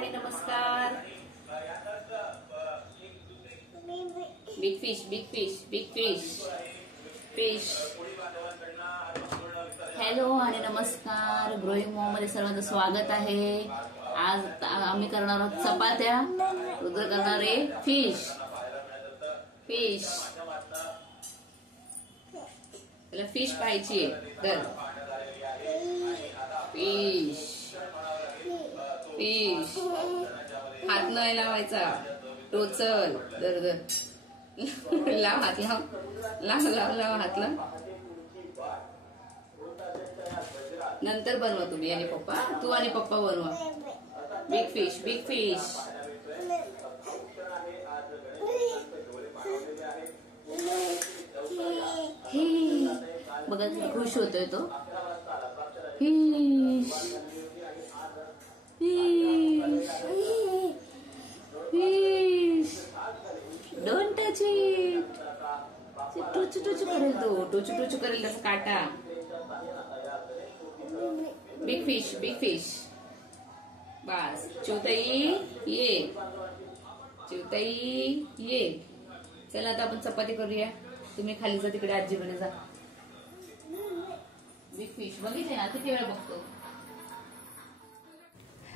आणि नमस्कार. Big fish big fish big fish fish. Hello आणि नमस्कार. ग्रोइंग मॉम मध्ये सर्वांचं स्वागत आहे. आज आम्ही करणार आहोत चपात्या. रुद्र करणार आहे फिश फिश. त्याला फिश पाहायची आहे. तर फिश फिश. हात नाही लावायचा. टोचल. दर दर लाव हात लाव लाव लाव लाव हात लाव. नंतर बनवा तुम्ही आणि पप्पा. तू आणि पप्पा बनवा. Big fish big fish. हे बघा खुश होतोय तो. Fish fish fish. Don't touch it. टोचू टोचू करेल तो. टोचू टोचू करेल त्याचा काटा. Big fish big fish. बस चिवताई ये. चिवताई ये. चला आता आपण चपाती करूया. तुम्ही खाली जा तिकडे आजीकडे जा. बिग फिश बघितले ना. किती वेळा बघतो.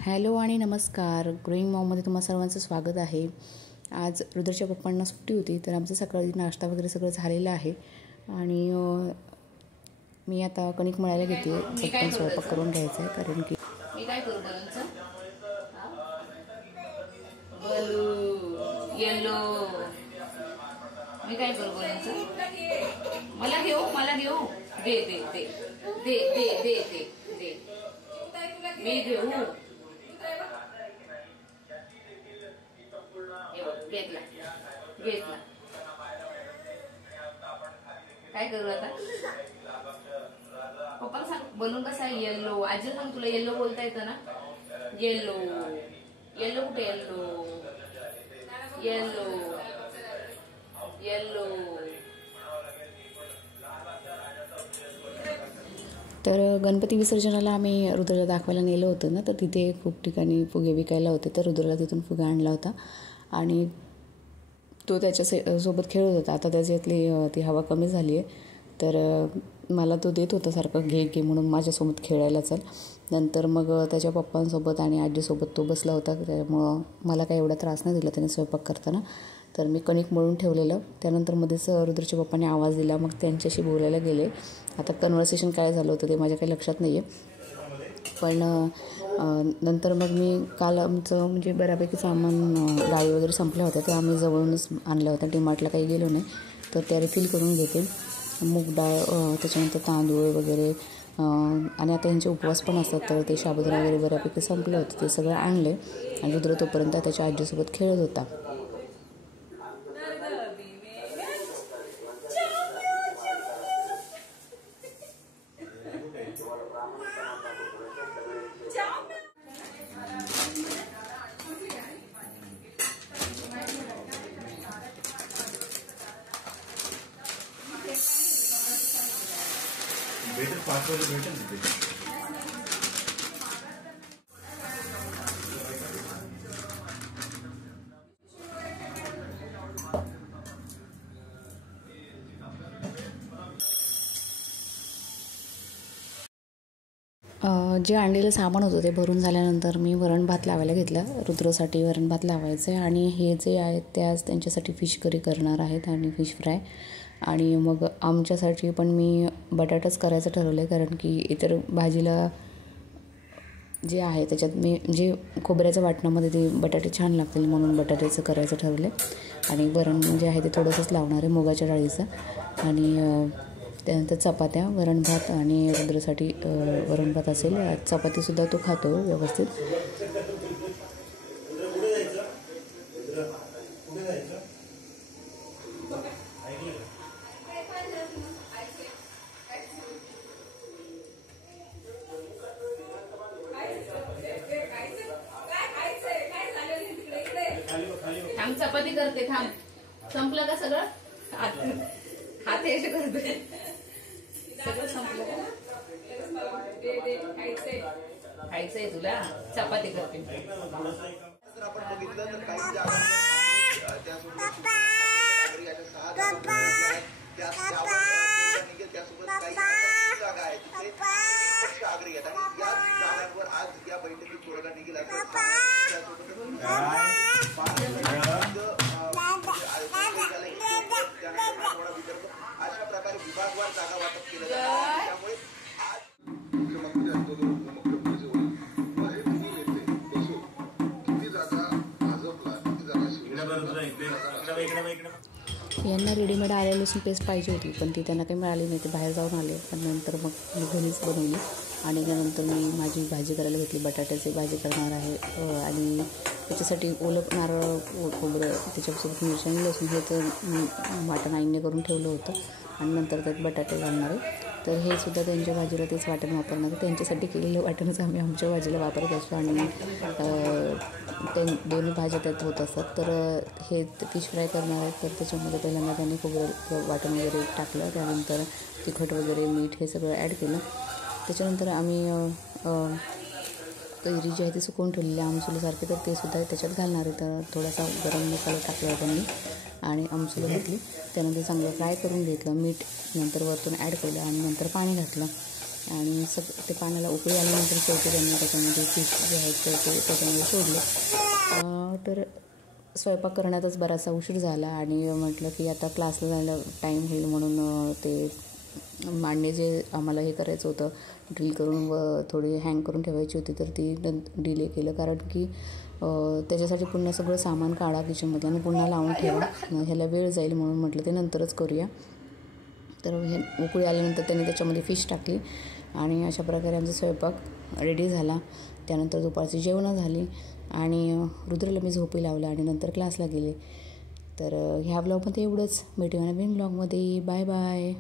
हॅलो आणि नमस्कार. ग्रोइंग मॉममध्ये तुम्हा सर्वांचं स्वागत आहे. आज रुद्रच्या पप्पांना सुट्टी होती, तर आमचं सकाळी नाश्ता वगैरे सगळं झालेलं आहे. आणि मी आता कणिक मळायला घेते. पटकन स्वयंपाक करून घ्यायचा आहे, कारण की मी काय करू बलूनचं. Balloon yellow. मी काय करू बलूनचं. मला घेऊ मला घेऊ. दे दे दे दे दे दे दे दे. मी घेऊ. घेतला घेतला. काय करू आता. पप्पाला सांग बनवून कसा आहे. येल्लो. आजी सांग तुला येल्लो बोलता येतं ना. येल्लो येल्लो कुठे. Yellow yellow yellow. तर गणपती विसर्जनाला आम्ही रुद्रला दाखवायला नेलं होतं ना, तर तिथे खूप ठिकाणी फुगे विकायला होते. तर रुद्रला तिथून फुगा आणला होता आणि तो त्याच्या सोबत खेळत होता. आता त्याच्यातली ती हवा कमी झाली आहे, तर मला तो देत होता सारखं घे घे म्हणून माझ्यासोबत खेळायला चल. नंतर मग त्याच्या पप्पांसोबत आणि आजीसोबत तो बसला होता. त्यामुळं मला काही एवढा त्रास नाही दिला त्याने स्वयंपाक करताना. तर मी कणिक मळून ठेवलेलं. त्यानंतर मध्येच रुद्रच्या पप्पाने आवाज दिला. मग त्यांच्याशी बोलायला गेले. आता कन्व्हर्सेशन काय झालं होतं ते माझ्या काही लक्षात नाही आहे. पण नंतर मग मी काल आमचं म्हणजे बऱ्यापैकी सामान डाळी वगैरे संपल्या होत्या, ते आम्ही जवळूनच आणल्या होत्या. डीमार्टला काही गेलो नाही, तर त्या रिफिल करून घेते. मूग डाळ, त्याच्यानंतर तांदूळ वगैरे. आणि आता यांचे उपवास पण असतात, तर ते साबुदाणा वगैरे बऱ्यापैकी संपले होते. ते सगळं आणले आणि रुद्र तोपर्यंत त्याच्या आजीसोबत खेळत होता. भेटेल 5 वाजे भेटेल तिथे. जे आणलेलं सामान होतं ते भरून झाल्यानंतर मी वरण भात लावायला घेतला. रुद्रसाठी वरण भात लावायचं आहे आणि हे जे आहेत ते आज त्यांच्यासाठी फिश करी करणार आहेत आणि फिश फ्राय. आणि मग आमच्यासाठी पण मी बटाटाच करायचं ठरवलं आहे, कारण की इतर भाजीला जे आहे त्याच्यात मी जे खोबऱ्याच्या वाटणामध्ये ते बटाटे छान लागतील म्हणून बटाट्याचं करायचं ठरवलं आहे. आणि वरण जे आहे ते थोडंसंच लावणार आहे मुगाच्या डाळीचं. आणि त्यानंतर चपात्या, वरण भात आणि रुद्रसाठी वरण भात असेल. चपातीसुद्धा तो खातो व्यवस्थित. थांब चपाती करते. थांब. संपलं का सगळं. हात याचे करते. सगळं संपलं का. खायचंय तुला? चपाती करते. जर आपण बघितलं तर काही जागा त्यासोबत काही जागा आहे तिथे पक्ष आग्रही आहेत आणि याच जागांवर आज या बैठकीत तोडगा निघेल अशा प्रकारे विभागवार जागा वाटप केलं जातं. त्यामुळे आज मुख्यमंत्री असतो उपमुख्यमंत्री किती जागा भाजपला किती जागा यांना रेडीमेड आलं लसूण पेस्ट पाहिजे होती, पण ती त्यांना काही मिळाली नाही. ते बाहेर जाऊन आले. पण नंतर मग मी घरीच बनवली आणि त्यानंतर मी माझी भाजी करायला घेतली. बटाट्याची भाजी करणार आहे आणि त्याच्यासाठी ओलं नारळ खोबरं त्याच्यासोबत मिरची आणि लसूण हे तर वाटण आईने करून ठेवलं होतं आणि नंतर त्यात बटाटे घालणार आहे. तर हे सुद्धा त्यांच्या भाजीला तेच वाटण वापरणार. त्यांच्यासाठी केलेलं वाटणच आम्ही आमच्या भाजीला वापरत असतो आणि ते दोन्ही भाज्या त्यात होत असतात. तर हे फिश फ्राय करणार आहे. तर त्याच्यामध्ये पहिल्यांदा त्यांनी खोबरं वाटण वगैरे टाकलं, त्यानंतर तिखट वगैरे मीठ हे सगळं ॲड केलं. त्याच्यानंतर आम्ही कैरी जी आहे ती सुकवून ठेवलेली आमसुलीसारखे, तर ते सुद्धा त्याच्यात घालणार आहे. तर थोडासा गरम मसाला टाकला त्यांनी आणि आमसुलं घातली. त्यानंतर चांगलं फ्राय करून घेतलं. मीठ नंतर वरतून ॲड केलं आणि नंतर पाणी घातलं आणि ते पाण्याला उकळी आल्यानंतर शेवटी त्यांनी त्याच्यामध्ये फिश जे आहेत ते त्याच्यामध्ये सोडले. तर स्वयंपाक करण्यातच बराचसा उशीर झाला आणि म्हटलं की आता क्लासला जायला टाईम होईल म्हणून ते मांडणे जे आम्हाला हे करायचं होतं ड्रिल करून व थोडी हँग करून ठेवायची होती, तर ती डिले केलं. कारण की त्याच्यासाठी पुन्हा सगळं सामान काढा किचनमध्ये आणि पुन्हा लावून ठेवा, ह्याला वेळ जाईल म्हणून म्हटलं ते नंतरच करूया. तर हे उकळी आल्यानंतर त्यांनी त्याच्यामध्ये फिश टाकली आणि अशा प्रकारे आमचा स्वयंपाक रेडी झाला. त्यानंतर दुपारची जेवणं झाली आणि रुद्रला मी झोपी लावला आणि नंतर क्लासला गेले. तर ह्या ब्लॉगमध्ये एवढंच. भेटूया नवीन ब्लॉगमध्ये. Bye bye.